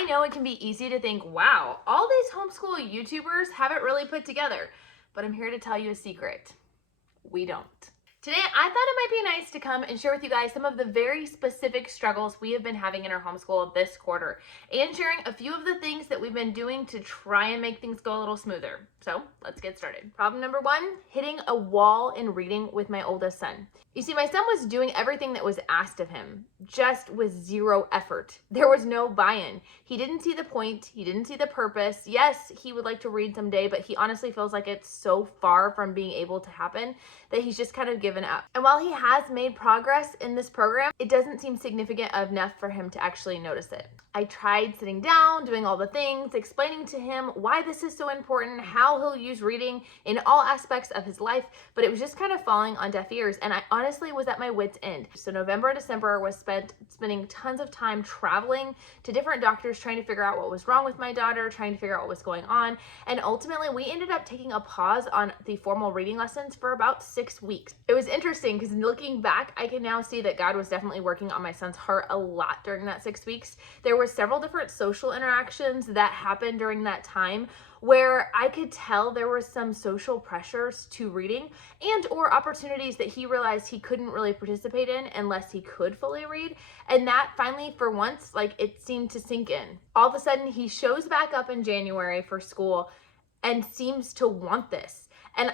I know it can be easy to think, wow, all these homeschool YouTubers have it really put together. But I'm here to tell you a secret. We don't. Today, I thought it might be nice to come and share with you guys some of the very specific struggles we have been having in our homeschool this quarter, and sharing a few of the things that we've been doing to try and make things go a little smoother. So let's get started. Problem number one, hitting a wall in reading with my oldest son. You see, my son was doing everything that was asked of him, just with zero effort. There was no buy-in. He didn't see the point. He didn't see the purpose. Yes, he would like to read someday, but he honestly feels like it's so far from being able to happen that he's just kind of given up. And while he has made progress in this program, it doesn't seem significant enough for him to actually notice it. I tried sitting down, doing all the things, explaining to him why this is so important, how he'll use reading in all aspects of his life, but it was just kind of falling on deaf ears, and I honestly was at my wit's end. So November and December was spending tons of time traveling to different doctors, trying to figure out what was wrong with my daughter, trying to figure out what was going on, and ultimately we ended up taking a pause on the formal reading lessons for about 6 weeks. It was interesting because looking back, I can now see that God was definitely working on my son's heart a lot during that 6 weeks. There were several different social interactions that happened during that time where I could tell there were some social pressures to reading and or opportunities that he realized he couldn't really participate in unless he could fully read. And that finally, for once, like, it seemed to sink in. All of a sudden, he shows back up in January for school and seems to want this. And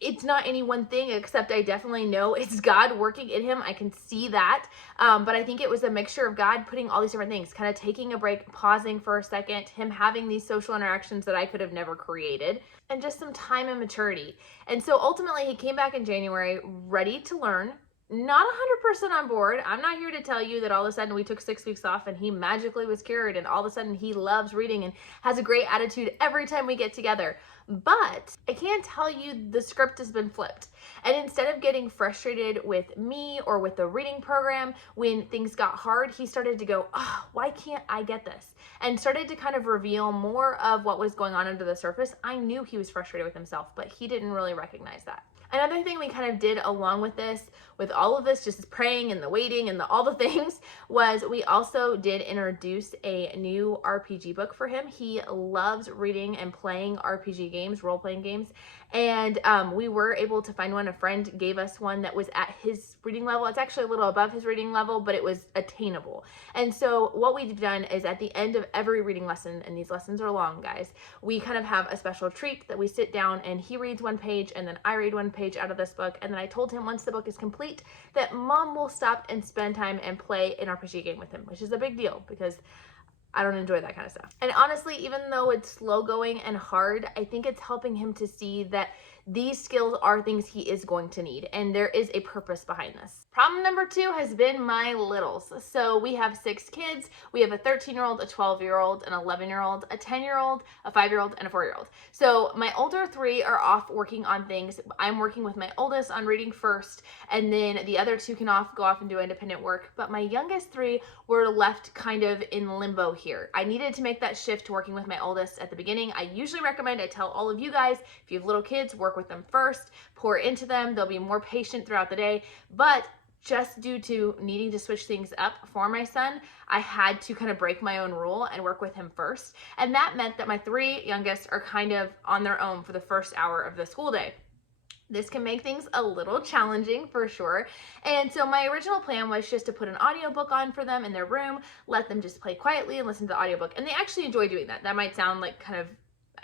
it's not any one thing, except I definitely know it's God working in him. I can see that. But I think it was a mixture of God putting all these different things, kind of taking a break, pausing for a second, him having these social interactions that I could have never created, and just some time and maturity. And so ultimately he came back in January ready to learn, not 100% on board. I'm not here to tell you that all of a sudden we took 6 weeks off and he magically was cured and all of a sudden he loves reading and has a great attitude every time we get together. But I can tell you the script has been flipped. And instead of getting frustrated with me or with the reading program, when things got hard, he started to go, oh, why can't I get this? And started to kind of reveal more of what was going on under the surface. I knew he was frustrated with himself, but he didn't really recognize that. Another thing we kind of did along with this, with all of this, just praying and the waiting and all the things, was we also did introduce a new RPG book for him. He loves reading and playing RPG games, role-playing games, and we were able to find one. A friend gave us one that was at his reading level. It's actually a little above his reading level, but it was attainable. And so what we've done is at the end of every reading lesson, and these lessons are long, guys, we kind of have a special treat that we sit down and he reads one page and then I read one page out of this book, and then I told him once the book is complete that mom will stop and spend time and play an RPG game with him, which is a big deal because I don't enjoy that kind of stuff. And honestly, even though it's slow going and hard, I think it's helping him to see that these skills are things he is going to need, and there is a purpose behind this. Problem number two has been my littles. So we have 6 kids. We have a 13-year-old, a 12-year-old, an 11-year-old, a 10-year-old, a 5-year-old, and a 4-year-old. So my older 3 are off working on things. I'm working with my oldest on reading first, and then the other 2 can go off and do independent work. But my youngest 3 were left kind of in limbo here. I needed to make that shift to working with my oldest at the beginning. I usually recommend, I tell all of you guys, if you have little kids, work with them first, pour into them. They'll be more patient throughout the day. But just due to needing to switch things up for my son, I had to kind of break my own rule and work with him first. And that meant that my 3 youngest are kind of on their own for the first hour of the school day. This can make things a little challenging for sure. And so my original plan was just to put an audiobook on for them in their room, let them just play quietly and listen to the audiobook. And they actually enjoy doing that. That might sound like kind of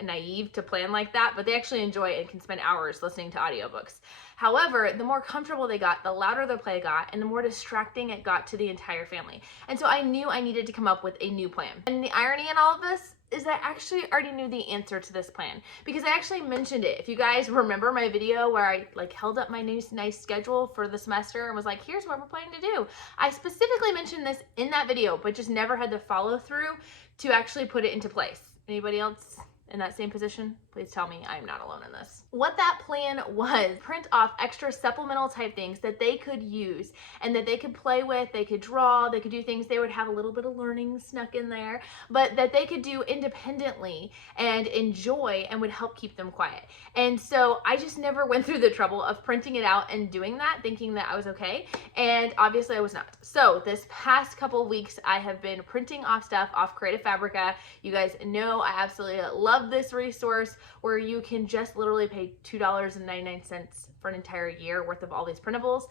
naive to plan like that, but they actually enjoy it and can spend hours listening to audiobooks. However, the more comfortable they got, the louder the play got, and the more distracting it got to the entire family. And so I knew I needed to come up with a new plan. And the irony in all of this is I actually already knew the answer to this plan because I actually mentioned it. If you guys remember my video where I held up my nice schedule for the semester and was like, here's what we're planning to do. I specifically mentioned this in that video, but just never had the follow through to actually put it into place. Anybody else in that same position? Please tell me I am not alone in this. What that plan was, print off extra supplemental type things that they could use and that they could play with, they could draw, they could do things, they would have a little bit of learning snuck in there, but that they could do independently and enjoy and would help keep them quiet. And so I just never went through the trouble of printing it out and doing that, thinking that I was okay. And obviously I was not. So this past couple of weeks, I have been printing off stuff off Creative Fabrica. You guys know I absolutely love this resource where you can just literally pay $2.99 for an entire year worth of all these printables.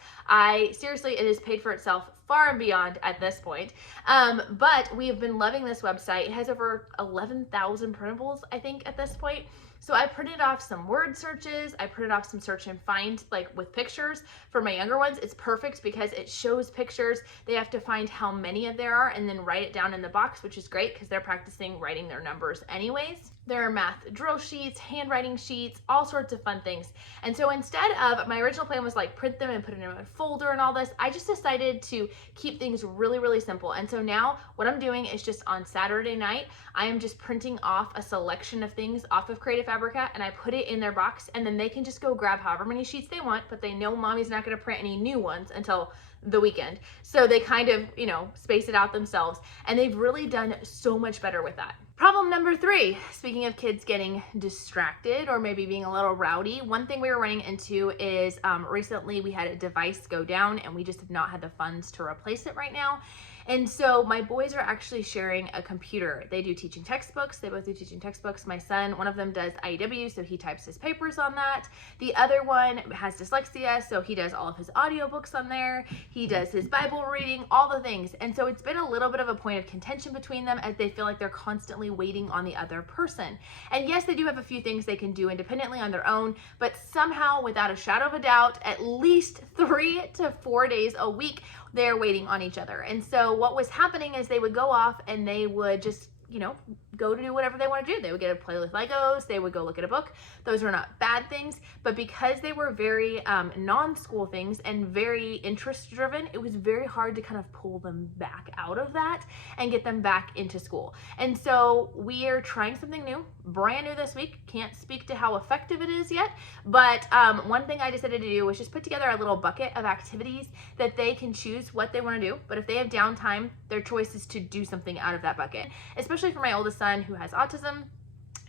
Seriously, it has paid for itself far and beyond at this point. But we have been loving this website. It has over 11,000 printables, I think, at this point. So I printed off some word searches. I printed off some search and find, like with pictures. For my younger ones, it's perfect because it shows pictures. They have to find how many of there are and then write it down in the box, which is great because they're practicing writing their numbers anyways. There are math drill sheets, handwriting sheets, all sorts of fun things. And so instead of, my original plan was like print them and put it in a folder and all this, I just decided to keep things really, really simple. And so now what I'm doing is just on Saturday night, I am just printing off a selection of things off of Creative Fabrica and I put it in their box and then they can just go grab however many sheets they want, but they know mommy's not gonna print any new ones until the weekend. So they kind of, space it out themselves and they've really done so much better with that. Problem number 3, speaking of kids getting distracted or maybe being a little rowdy, one thing we were running into is recently we had a device go down and we just have not had the funds to replace it right now. And so my boys are actually sharing a computer. They do teaching textbooks. They both do teaching textbooks. My son, one of them does IEW, so he types his papers on that. The other one has dyslexia, so he does all of his audiobooks on there. He does his Bible reading, all the things. And so it's been a little bit of a point of contention between them as they feel like they're constantly waiting on the other person. And yes, they do have a few things they can do independently on their own, but somehow, without a shadow of a doubt, at least 3 to 4 days a week, they're waiting on each other. And so what was happening is they would go off and they would just, go to do whatever they want to do. They would get to play with Legos. They would go look at a book. Those are not bad things, but because they were very non-school things and very interest driven, it was very hard to kind of pull them back out of that and get them back into school. And so we are trying something new, brand new this week. Can't speak to how effective it is yet, but one thing I decided to do was just put together a little bucket of activities that they can choose what they want to do. But if they have downtime, their choice is to do something out of that bucket. Especially for my oldest son who has autism,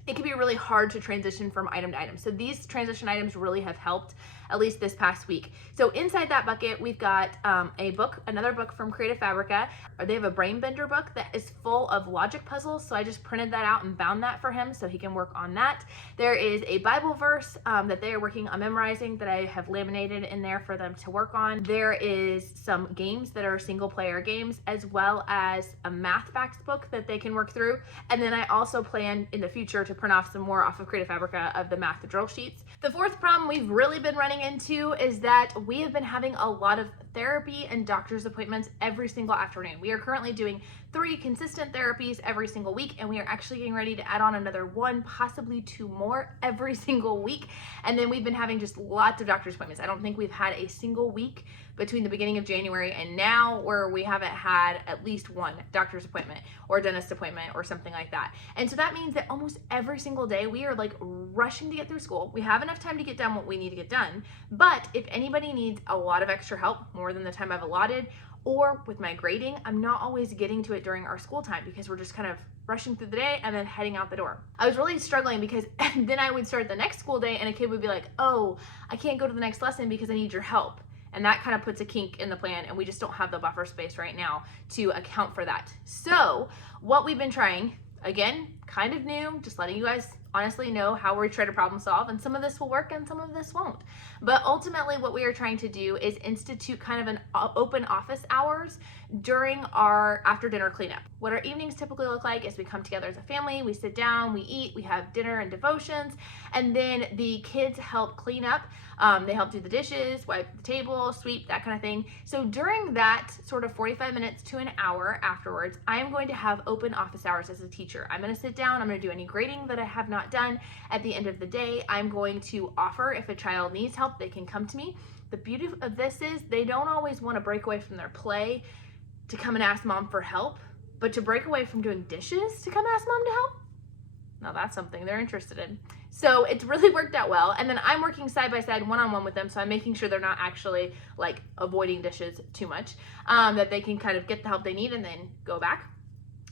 it can be really hard to transition from item to item. So these transition items really have helped, at least this past week. So inside that bucket, we've got another book from Creative Fabrica. They have a brain bender book that is full of logic puzzles. So I just printed that out and bound that for him so he can work on that. There is a Bible verse that they are working on memorizing that I have laminated in there for them to work on. There is some games that are single player games, as well as a math facts book that they can work through. And then I also plan in the future to print off some more off of Creative Fabrica of the math drill sheets. The fourth problem we've really been running into is that we have been having a lot of therapy and doctor's appointments every single afternoon. We are currently doing 3 consistent therapies every single week, and we are actually getting ready to add on another 1, possibly 2 more every single week. And then we've been having just lots of doctor's appointments. I don't think we've had a single week between the beginning of January and now where we haven't had at least 1 doctor's appointment or dentist appointment or something like that. And so that means that almost every single day we are like rushing to get through school. We have enough time to get done what we need to get done, but if anybody needs a lot of extra help, more than the time I've allotted, or with my grading, I'm not always getting to it during our school time because we're just kind of rushing through the day and then heading out the door. I was really struggling because then I would start the next school day and a kid would be like, oh, I can't go to the next lesson because I need your help. And that kind of puts a kink in the plan, and we just don't have the buffer space right now to account for that. So what we've been trying, again, kind of new, just letting you guys honestly know how we try to problem solve, and some of this will work and some of this won't. But ultimately what we are trying to do is institute kind of an open office hours during our after dinner cleanup. What our evenings typically look like is we come together as a family, we sit down, we eat, we have dinner and devotions, and then the kids help clean up. They help do the dishes, wipe the table, sweep, that kind of thing. So during that sort of 45 minutes to an hour afterwards, I am going to have open office hours as a teacher. I'm going to sit down, I'm going to do any grading that I have not done. At the end of the day, I'm going to offer, if a child needs help, they can come to me. The beauty of this is they don't always want to break away from their play to come and ask mom for help, but to break away from doing dishes to come ask mom to help, Now that's something they're interested in. So it's really worked out well. And then I'm working side by side, one-on-one with them. So I'm making sure they're not actually like avoiding dishes too much, that they can kind of get the help they need and then go back.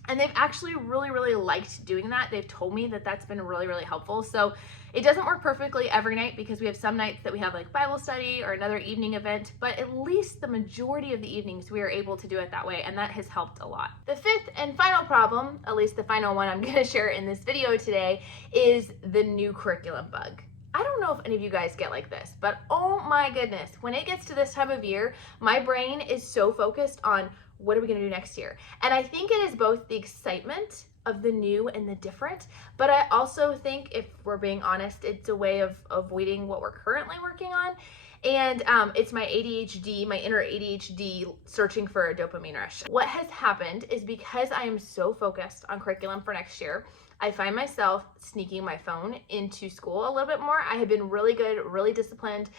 And they've actually really, really liked doing that. They've told me that that's been really, really helpful. So it doesn't work perfectly every night because we have some nights that we have like Bible study or another evening event, but at least the majority of the evenings we are able to do it that way, and that has helped a lot. The fifth and final problem, at least the final one I'm gonna share in this video today, is the new curriculum bug. I don't know if any of you guys get like this, but oh my goodness, when it gets to this time of year, my brain is so focused on what are we gonna do next year? And I think it is both the excitement of the new and the different, but I also think, if we're being honest, it's a way of avoiding what we're currently working on. And it's my ADHD, my inner ADHD searching for a dopamine rush. What has happened is, because I am so focused on curriculum for next year, I find myself sneaking my phone into school a little bit more. I have been really good, really disciplined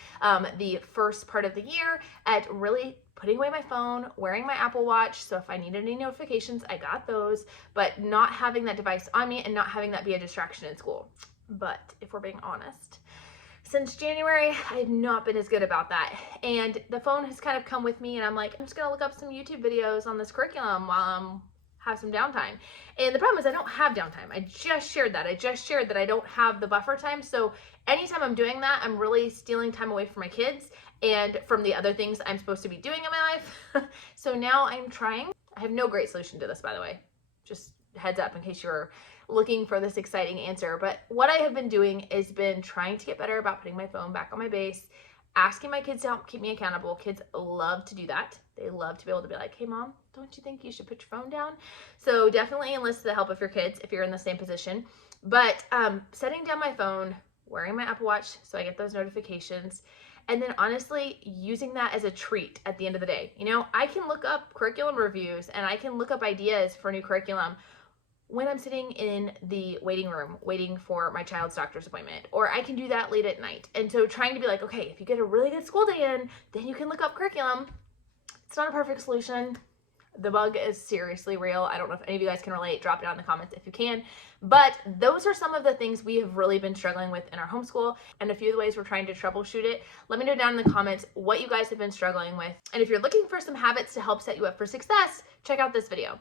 the first part of the year at really putting away my phone, wearing my Apple Watch, so if I need any notifications, I got those, but not having that device on me and not having that be a distraction in school. But if we're being honest, since January, I have not been as good about that. And the phone has kind of come with me, and I'm like, I'm just gonna look up some YouTube videos on this curriculum while have some downtime. And the problem is I don't have downtime. I just shared that. I don't have the buffer time. So anytime I'm doing that, I'm really stealing time away from my kids and from the other things I'm supposed to be doing in my life. So now I'm trying. I have no great solution to this, by the way. Just heads up in case you're looking for this exciting answer. But what I have been doing is been trying to get better about putting my phone back on my base, asking my kids to help keep me accountable. Kids love to do that. They love to be able to be like, hey mom, don't you think you should put your phone down? So definitely enlist the help of your kids if you're in the same position. But setting down my phone, wearing my Apple Watch so I get those notifications, and then honestly using that as a treat at the end of the day. You know, I can look up curriculum reviews and I can look up ideas for new curriculum when I'm sitting in the waiting room waiting for my child's doctor's appointment, or I can do that late at night. And so trying to be like, okay, if you get a really good school day in, then you can look up curriculum. It's not a perfect solution. The bug is seriously real. I don't know if any of you guys can relate. Drop it down in the comments if you can. But those are some of the things we have really been struggling with in our homeschool, and a few of the ways we're trying to troubleshoot it. Let me know down in the comments what you guys have been struggling with. And if you're looking for some habits to help set you up for success, check out this video.